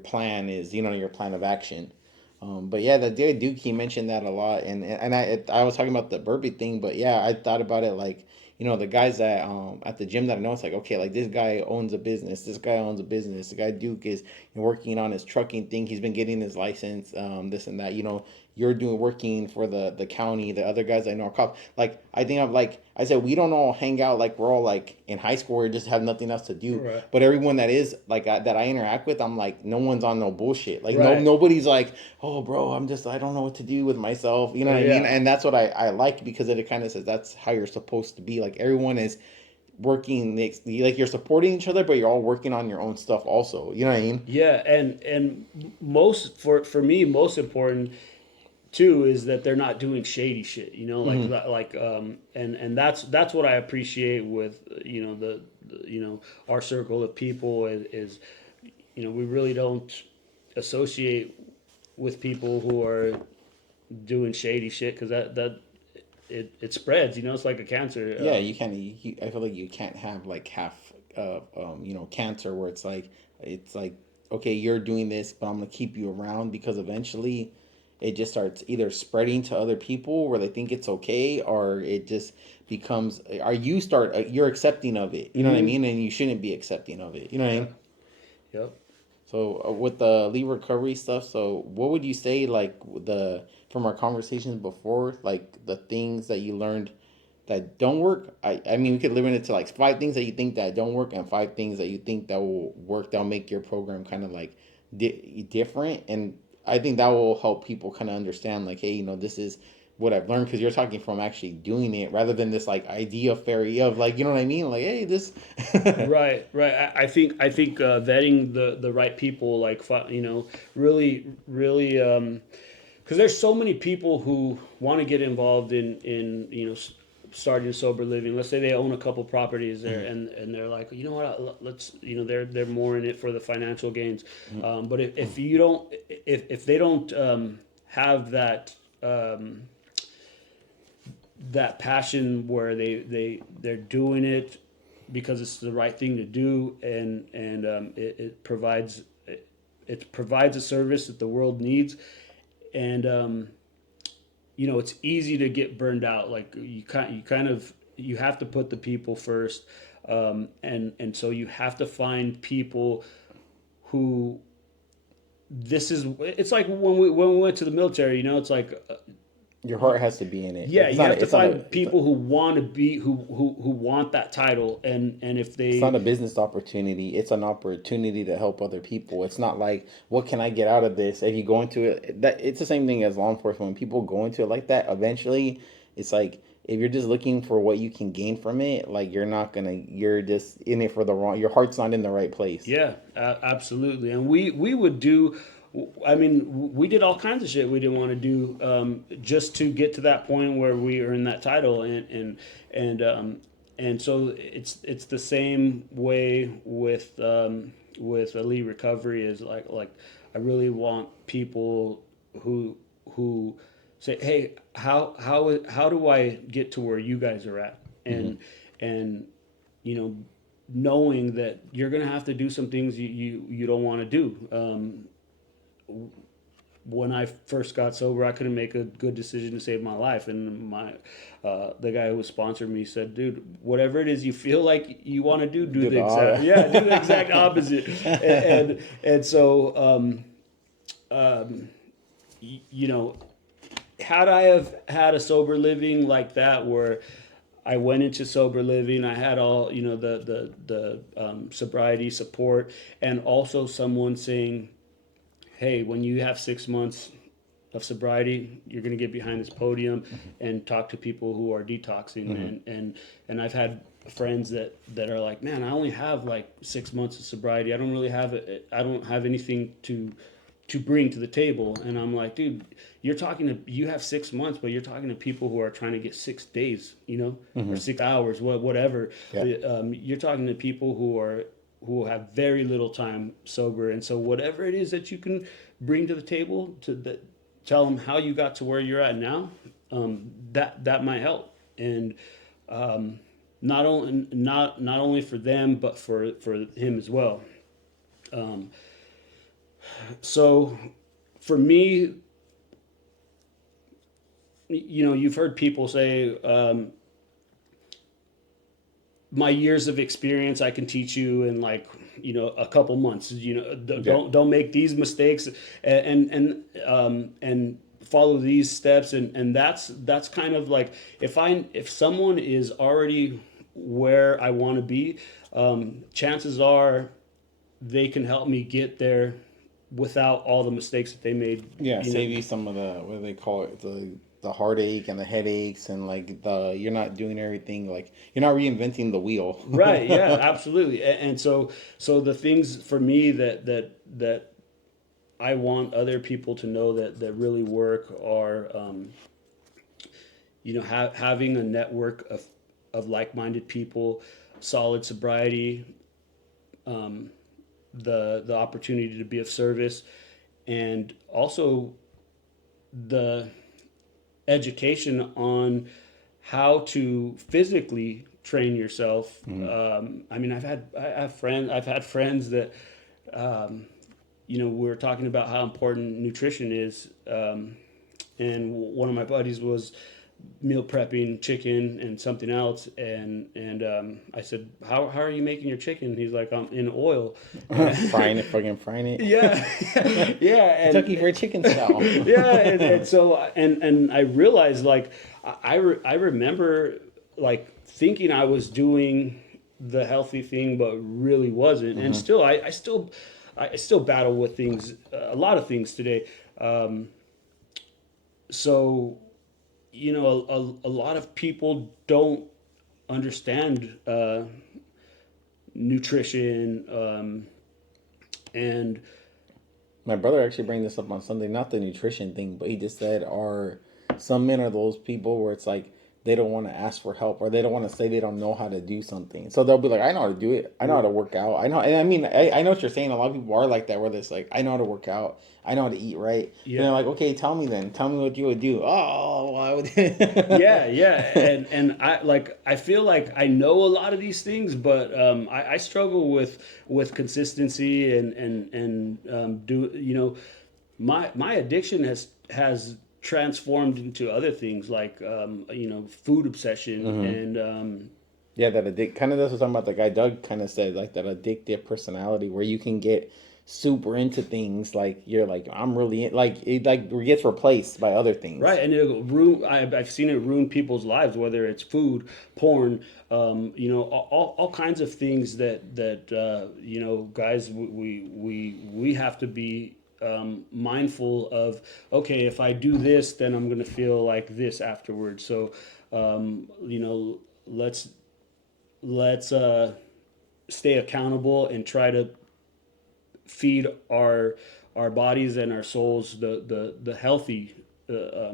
plan is. Your plan of action. But yeah, the dude Dookie mentioned that a lot, and I was talking about the burpee thing, but yeah, I thought about it like the guys that at the gym that I know, it's like okay, like this guy owns a business, this guy owns a business, the guy Duke is working on his trucking thing, he's been getting his license, this and that, you're working for the county, the other guys I know are cops. Like I think I'm like I said, we don't all hang out like we're all like in high school or just have nothing else to do. Right. But everyone that is like that I interact with, I'm like no one's on no bullshit. Like Right. nobody's like, oh bro, I don't know what to do with myself. You know what I mean? Yeah. And that's what I like because it kind of says that's how you're supposed to be. Like everyone is working like you're supporting each other, but you're all working on your own stuff also. You know what I mean? Yeah, and most for me, most important too is that they're not doing shady shit. You know, like Mm-hmm. and that's what I appreciate with our circle of people is we really don't associate with people who are doing shady shit because that it spreads. It's like a cancer. Yeah, you can't. I feel like you can't have like half cancer where it's like okay, you're doing this, but I'm gonna keep you around because eventually it just starts either spreading to other people where they think it's okay, or it just becomes, or you're accepting of it. You know what I Hmm. mean? And you shouldn't be accepting of it. You know what I Yeah. mean? Yep. So with the lead recovery stuff, so what would you say like the from our conversations before, like the things that you learned that don't work? I mean we could limit it to like five things that you think that don't work and five things that you think that will work, that'll make your program kind of like different. And I think that will help people kind of understand like, hey, this is what I've learned, because you're talking from actually doing it rather than this like idea fairy of like, you know what I mean? Like, hey, this. Right, right. I think vetting the right people, like really, really, because there's so many people who want to get involved in starting sober living. Let's say they own a couple properties there, Mhm, and they're like, you know what, let's they're more in it for the financial gains. mhm, But if you don't, if they don't have um, that passion where they're doing it because it's the right thing to do, and it provides a service that the world needs, and it's easy to get burned out. Like you have to put the people first, and so you have to find people who it's like when we went to the military. It's like your heart has to be in it. yeah, Like it's you not have a, to it's not a, find people who want to be who want that title, and if it's not they a business opportunity. It's an opportunity to help other people. It's not like, what can I get out of this? If you go into it, that it's the same thing as law enforcement. When people go into it like that, eventually, it's like if you're just looking for what you can gain from it, like you're just in it for the wrong. Your heart's not in the right place. yeah, absolutely. And we would do. I mean, we did all kinds of shit we didn't want to do, just to get to that point where we earn that title, and and so it's the same way with elite recovery. Is like I really want people who say, hey, how do I get to where you guys are at, Hmm. and you know knowing that you're gonna have to do some things you don't want to do. When I first got sober, I couldn't make a good decision to save my life, and the guy who was sponsoring me said, "Dude, whatever it is you feel like you want to do, Do the do the exact opposite." And so, um, you know, had I have had a sober living like that, where I went into sober living, I had all the sobriety support, and also someone saying, hey, when you have 6 months of sobriety, you're going to get behind this podium and talk to people who are detoxing. Hmm. And I've had friends that are like, man, I only have like 6 months of sobriety. I don't really have it. I don't have anything to bring to the table. And I'm like, dude, you have 6 months, but you're talking to people who are trying to get 6 days, or Hmm. 6 hours, whatever. Yeah. You're talking to people who have very little time sober, and so whatever it is that you can bring to the table tell them how you got to where you're at now, that might help, and not only for them but for him as well. Um, so for me, you've heard people say, my years of experience I can teach you in like a couple months. Yeah. Don't make these mistakes, and follow these steps, and that's kind of like, if someone is already where I want to be, chances are they can help me get there without all the mistakes that they made. Yeah, save you some of the, what do they call it? the heartache and the headaches and like the you're not doing everything, like you're not reinventing the wheel. Right. Yeah. Absolutely. And so the things for me that I want other people to know that really work are, having a network of like-minded people, solid sobriety, the opportunity to be of service, and also the education on how to physically train yourself. I mean, I've had friends that, we were talking about how important nutrition is, and one of my buddies was meal prepping chicken and something else, and I said, how are you making your chicken? He's like, I'm in oil. Frying it. Yeah. Yeah. Kentucky Fried Chicken style. Yeah. And so and I realized, like, I remember, like, thinking I was doing the healthy thing but really wasn't. And still I still battle with things, a lot of things today. So, a lot of people don't understand nutrition, and My brother actually bring this up on Sunday, not the nutrition thing, but he just said, "Are some men are those people where it's like they don't want to ask for help or they don't want to say they don't know how to do something, so they'll be like, I know how to do it, I know how to work out, I know." And I mean, I know what you're saying. A lot of people are like that, where it's like, I know how to work out, I know how to eat right. Yeah. And they're like, okay, tell me then, tell me what you would do. Oh, well, I would. Yeah. And I feel like I know a lot of these things, but I struggle with consistency and do my addiction has transformed into other things, like food obsession and Yeah, that kind of, that's what I'm talking about. The guy Doug kind of said, like that addictive personality where you can get super into things, like you're like, I'm really like it, like gets replaced by other things. right, and it'll ruin. I've seen it ruin people's lives, whether it's food, porn, all kinds of things that guys, we have to be mindful of. Okay, if I do this, then I'm going to feel like this afterwards. So, let's stay accountable and try to feed our bodies and our souls the healthy, Yeah,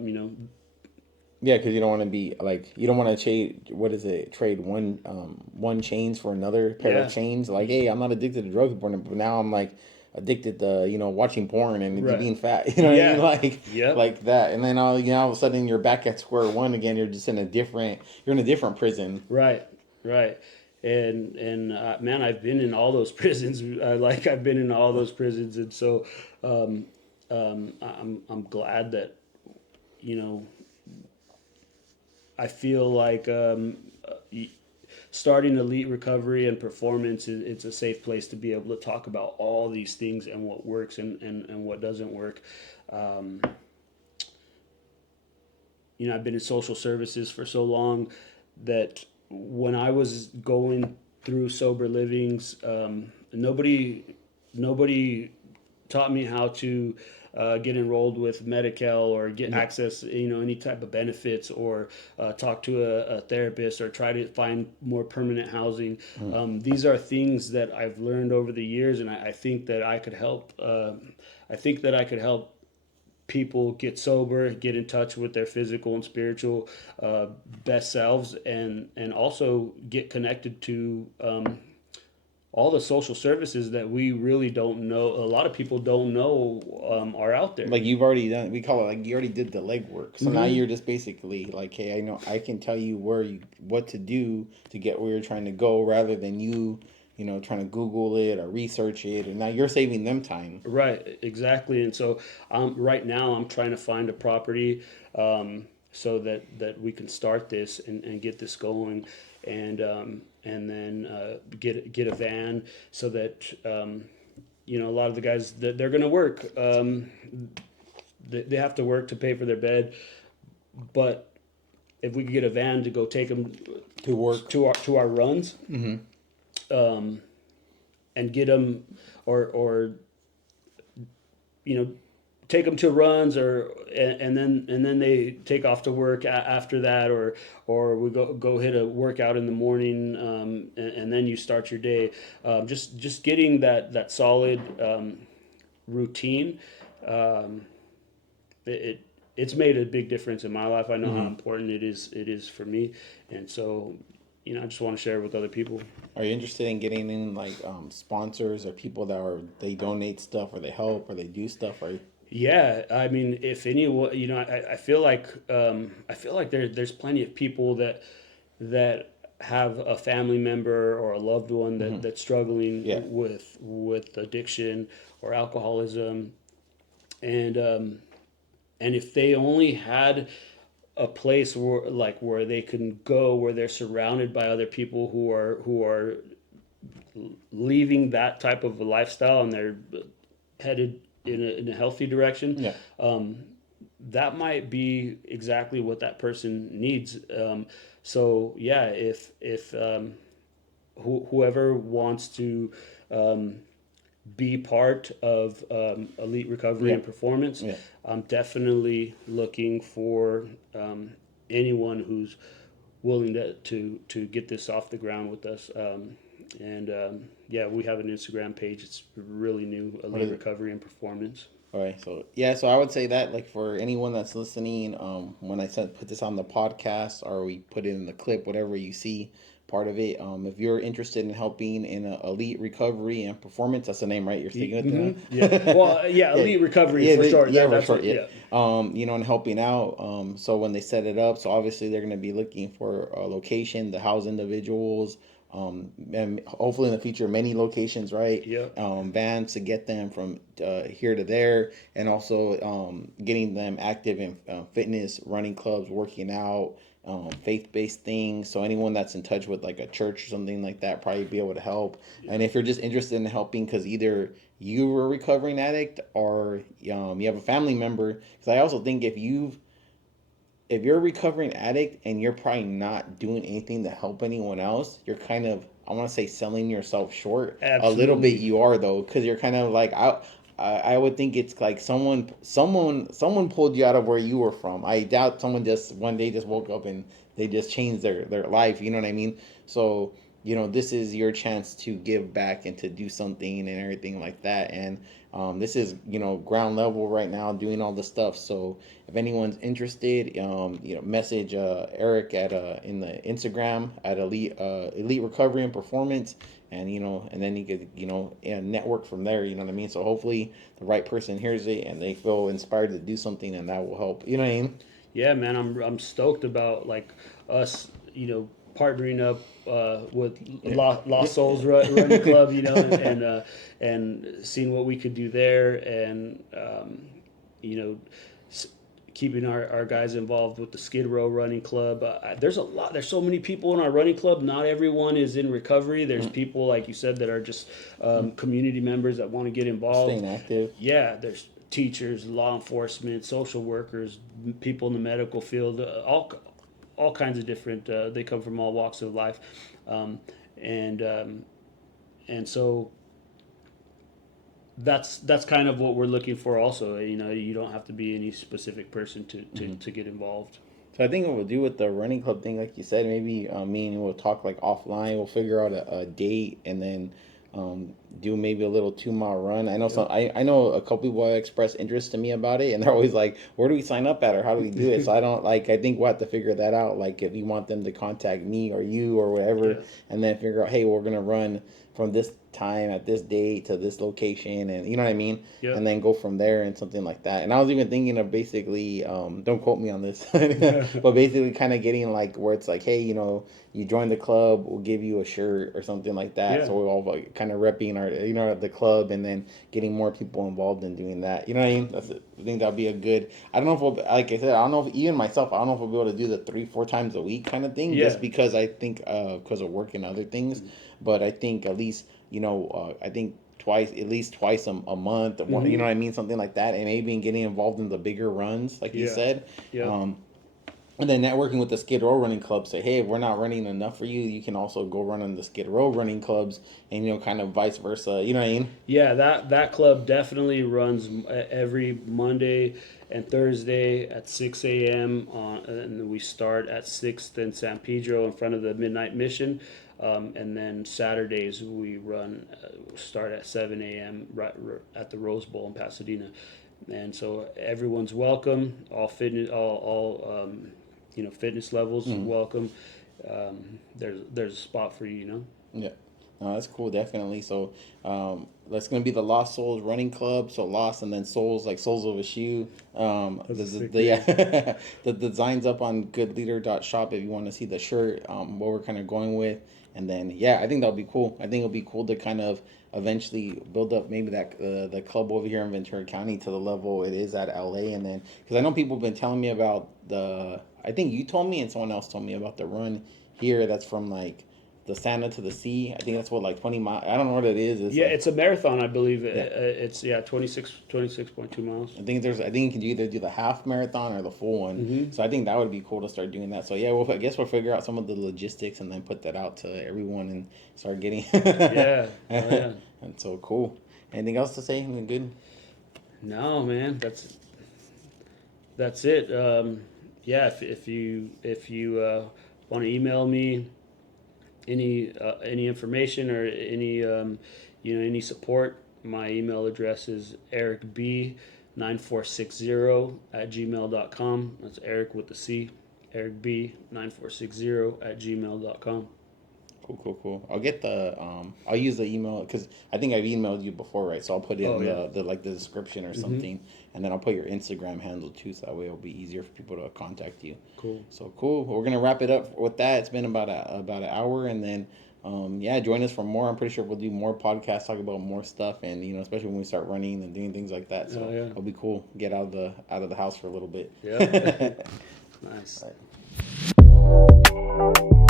because you don't want to be like, you don't want to trade, what is it, trade one chains for another pair yeah. of chains. Like, hey, I'm not addicted to drugs, but now I'm like addicted to watching porn and Right. being fat. You know what I Yeah. mean? Like, Yep. like that. And then all of a sudden you're back at square one again. You're just in a different, you're in a different prison. Right, right. And man, I've been in all those prisons. I've been in all those prisons, and so I'm glad that you know I feel like starting elite recovery and performance it's a safe place to be able to talk about all these things and what works and what doesn't work. Um, I've been in social services for so long that when I was going through sober livings, nobody taught me how to get enrolled with Medi-Cal or get access, any type of benefits, or talk to a therapist or try to find more permanent housing. These are things that I've learned over the years, and I think that I could help. I think that I could help people get sober, get in touch with their physical and spiritual best selves, and also get connected to all the social services that we really don't know. A lot of people don't know are out there. Like, you've already done, we call it like you already did the legwork. So now you're just basically like, hey, I know I can tell you what to do to get where you're trying to go, rather than trying to Google it or research it. And now you're saving them time. Right, exactly. And so right now I'm trying to find a property so that we can start this and get this going, and then get a van so that a lot of the guys that they're going to work, they have to work to pay for their bed, but if we could get a van to go take them To work. to our runs, and get them or take them to runs, and then they take off to work after that, or we go hit a workout in the morning, and then you start your day. Just getting that solid routine. Um, it's made a big difference in my life. I know how important it is for me, and so I just want to share it with other people. Are you interested in getting in like sponsors or people that they donate stuff or they help or they do stuff? Or Yeah, I mean, if anyone, I feel like there's plenty of people that have a family member or a loved one that's struggling yeah, with addiction or alcoholism, and if they only had a place where they can go, where they're surrounded by other people who are leaving that type of a lifestyle, and they're headed in a healthy direction, yeah, that might be exactly what that person needs. So yeah, if whoever wants to be part of elite recovery yeah, and performance, yeah. I'm definitely looking for anyone who's willing to get this off the ground with us. And yeah, we have an Instagram page. It's really new, elite recovery and performance. All right, so yeah, so I would say that like for anyone that's listening, when I said put this on the podcast or we put it in the clip, whatever you see part of it, if you're interested in helping in elite recovery and performance, that's the name, right? You're thinking of that? Yeah. Well, yeah, elite recovery Yeah, for short. yeah, for That's short, what, yeah. And helping out. So when they set it up, so obviously they're going to be looking for a location to house individuals. And hopefully in the future, many locations, right? Yeah. Vans to get them from here to there, and also getting them active in fitness, running clubs, working out, faith-based things. So anyone that's in touch with like a church or something like that probably be able to help. And if you're just interested in helping because either you were a recovering addict or you have a family member, because I also think if you're a recovering addict and you're probably not doing anything to help anyone else, you're kind of, I want to say, selling yourself short. Absolutely. A little bit you are though, because you're kind of like I would think it's like someone pulled you out of where you were from. I doubt someone just one day just woke up and they just changed their life. You know what I mean? So this is your chance to give back and to do something and everything like that. And this is ground level right now, doing all the stuff. So if anyone's interested, message Eric at in the Instagram at elite recovery and performance, and and then you could network from there. You know what I mean? So hopefully the right person hears it and they feel inspired to do something, and that will help. You know what I mean? Yeah, man, I'm stoked about like us, partnering up with Lost Souls Running Club, and seeing what we could do there, and you know, keeping our guys involved with the Skid Row Running Club. There's so many people in our running club. Not everyone is in recovery. There's people like you said that are just community members that want to get involved, staying active. Yeah, there's teachers, law enforcement, social workers, people in the medical field, all kinds of different. They come from all walks of life, and so that's kind of what we're looking for. Also, you don't have to be any specific person to get involved. So I think what we'll do with the running club thing, like you said, maybe me and we'll talk like offline. We'll figure out a date and then do maybe a little 2 mile run. I know I know a couple people have expressed interest to me about it, and they're always like, "Where do we sign up at, or how do we do it?" So I don't I think we'll have to figure that out. Like if you want them to contact me or you or whatever, and then figure out, hey, we're gonna run from this time at this date to this location, and you know what I mean, and then go from there and something like that. And I was even thinking of basically, don't quote me on this, but basically kind of getting like where it's like, hey, you join the club, we'll give you a shirt or something like that. Yeah. So we're all like, kind of repping our the club, and then getting more people involved in doing that. You know what I mean? That's it. I think that'd be a good. I don't know if like I said, I don't know if even myself, I don't know if we'll be able to do the 3-4 times a week kind of thing, just because I think because of work and other things. But I think at least I think at least twice a month, or you know what I mean, something like that, and maybe getting involved in the bigger runs, like you said. And then networking with the Skid Row running club, say, hey, if we're not running enough for you, you can also go run on the Skid Row running clubs, and kind of vice versa. You know what I mean? Yeah, that club definitely runs every Monday and Thursday at 6 a.m. And we start at 6th in San Pedro in front of the Midnight Mission. And then Saturdays we start at 7 a.m. Right at the Rose Bowl in Pasadena. And so everyone's welcome. All fitness, all fitness levels welcome. There's a spot for you, Yeah. No, that's cool, definitely. So, that's gonna be the Lost Souls Running Club. So Lost and then Souls, like Souls of a Shoe. Yeah, the design's up on goodleader.shop if you want to see the shirt. What we're kind of going with, and then yeah, I think that'll be cool. I think it'll be cool to kind of eventually build up maybe that the club over here in Ventura County to the level it is at LA, and then because I know people have been telling me about I think you told me and someone else told me about the run here that's from like the Santa to the sea. I think that's what, like 20 miles. I don't know what it is. It's Yeah, like, it's a marathon, I believe. It's 26.2 miles. I think you can either do the half marathon or the full one. So I think that would be cool to start doing that. So yeah, I guess we'll figure out some of the logistics and then put that out to everyone and start getting. Yeah. Oh, yeah. And so cool. Anything else to say? Anything good? No, man. That's it. Yeah. If you want to email me any information or any support, my email address is ericb9460@gmail.com. That's Eric with the C, ericb9460@gmail.com. Cool. I'll get I'll use the email because I think I've emailed you before, right? So I'll put it in the description or something, and then I'll put your Instagram handle too, so that way it'll be easier for people to contact you. Cool. So cool. We're gonna wrap it up with that. It's been about an hour, and then join us for more. I'm pretty sure we'll do more podcasts, talk about more stuff, and especially when we start running and doing things like that. So it'll be cool. Get out of the house for a little bit. Yeah. Nice. All right.